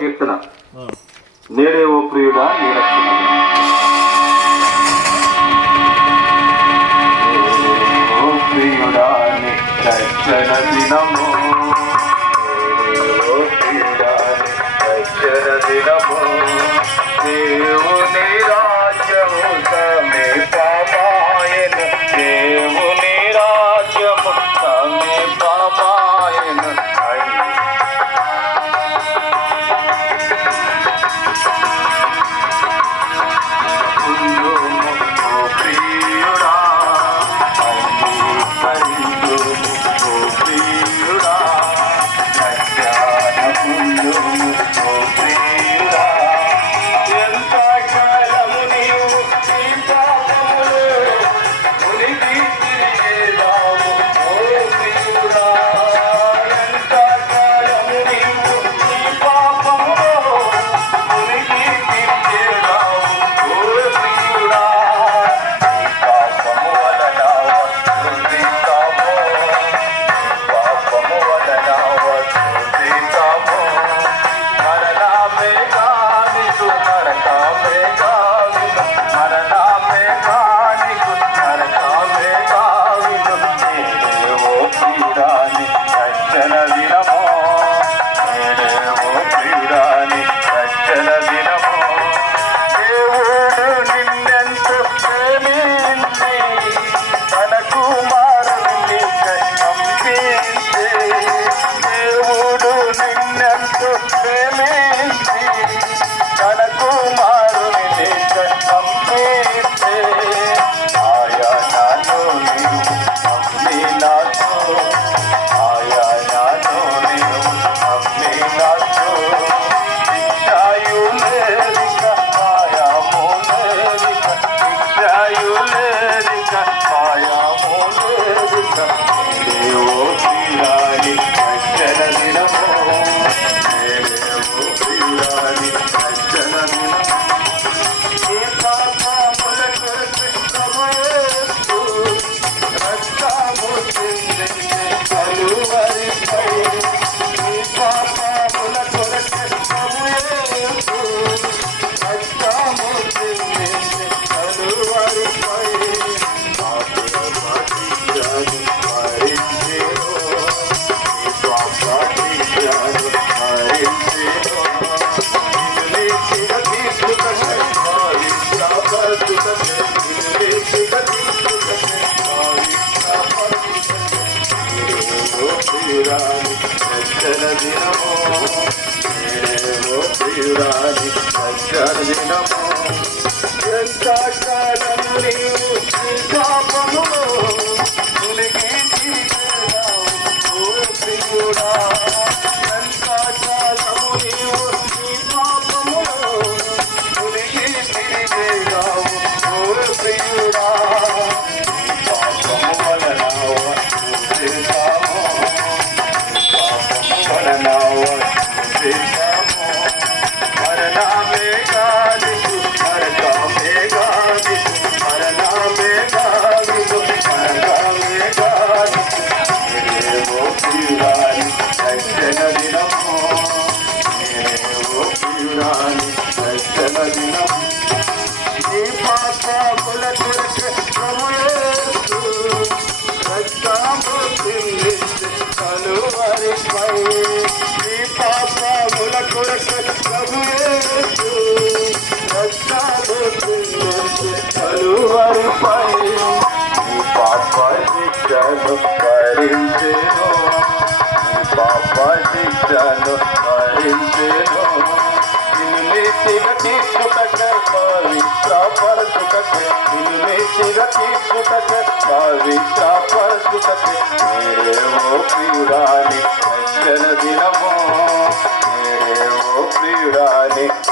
కీర్తన. నేడే ఓ ప్రియుడా నీ రక్షణ, ఓ ప్రియుడా నీ రక్షణ దినము, ఓ ప్రియుడా నీ రక్షణ దినము. దేవుని రాజ్యము సమీపమాయెను, దేవుని రాజ్యము సమీపమాయెను.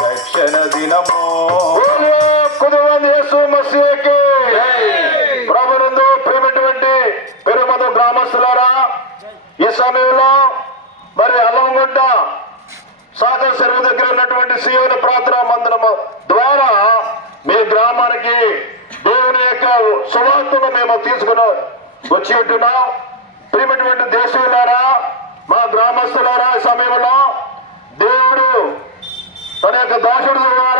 రక్షణ దినము యేసు మసీహుకి ప్రభునందు ప్రియమైనటువంటి పెరుమద గ్రామస్తులారా, ఈ సమయంలో మరి అల్లంగుంట సాగర్ చెరువు దగ్గర ఉన్నటువంటి సీయోను ప్రార్థనా మందిరము ద్వారా మీ గ్రామానికి దేవుని యొక్క సువార్తను మేము తీసుకుని వచ్చి ఉంటున్నాం. ప్రియమైనటువంటి దేశీయులారా, మా గ్రామస్తులారా, ఈ సమయంలో దేవుడు తన యొక్క దాసుడు ద్వారా